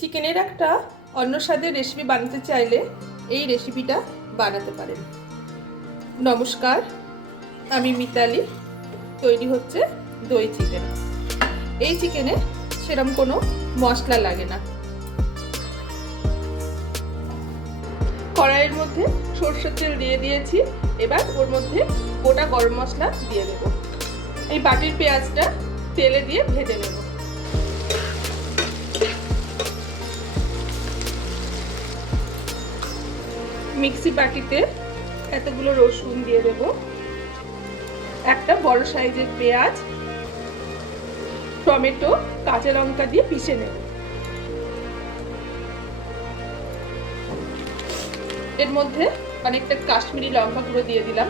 চিকেনের একটা অন্য স্বাদের রেসিপি বানাতে চাইলে এই রেসিপিটা বানাতে পারেন। নমস্কার, আমি মিতালি। তৈরি হচ্ছে দই চিকেন। এই চিকেনে সেরকম কোনো মশলা লাগে না। কড়াইয়ের মধ্যে সরষের তেল দিয়ে দিয়েছি। এবার ওর মধ্যে গোটা গরম মশলা দিয়ে দেব। এই বাটির পেঁয়াজটা তেলে দিয়ে ভেজে নেব। মিক্সি বাটিতে এতগুলো রসুন দিয়ে দেব, একটা বড় সাইজের পেঁয়াজ, টমেটো, কাঁচা লঙ্কা দিয়ে পিষে নেব। এর মধ্যে অনেকটা কাশ্মীরি লঙ্কা গুঁড়ো দিয়ে দিলাম।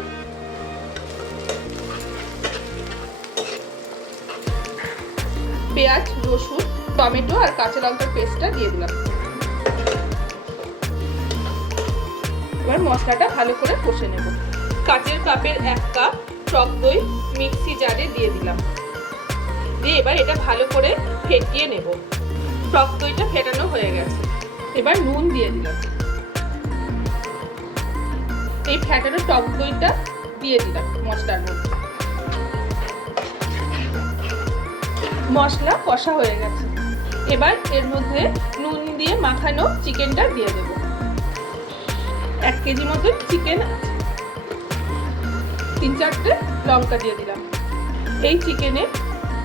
পেঁয়াজ, রসুন, টমেটো আর কাঁচা লঙ্কার পেস্টটা দিয়ে দিলাম। এবার মশলাটা ভালো করে কষে নেব। কাচের কাপের 1 কাপ টক দই মিক্সি জারে দিয়ে দিলাম। দিয়ে এবার এটা ভালো করে ফেটিয়ে নেব। টক দইটা ফেটানো হয়ে গেছে। এবার নুন দিয়ে দিলাম। এই ফেটানো টক দইটা দিয়ে দিলাম মশলার মধ্যে। মশলা কষা হয়ে গেছে। এবার এর মধ্যে নুন দিয়ে মাখানো চিকেনটা দিয়ে দেব। 1 কেজি মতো চিকেন আছে। 3-4টে লঙ্কা দিয়ে দিলাম। এই চিকেনে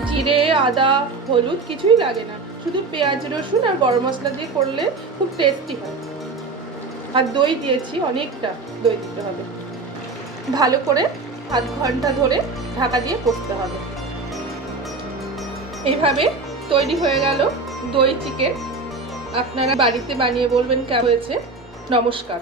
জিরে, আদা, হলুদ কিছুই লাগে না, শুধু পেঁয়াজ, রসুন আর গরম মশলা দিয়ে করলে খুব টেস্টি হয়। আর দই দিয়েছি, অনেকটা দই দিতে হবে। ভালো করে আধ ঘন্টা ধরে ঢাকা দিয়ে কষতে হবে। এইভাবে তৈরি হয়ে গেল দই চিকেন। আপনারা বাড়িতে বানিয়ে বলবেন কেমন হয়েছে। নমস্কার।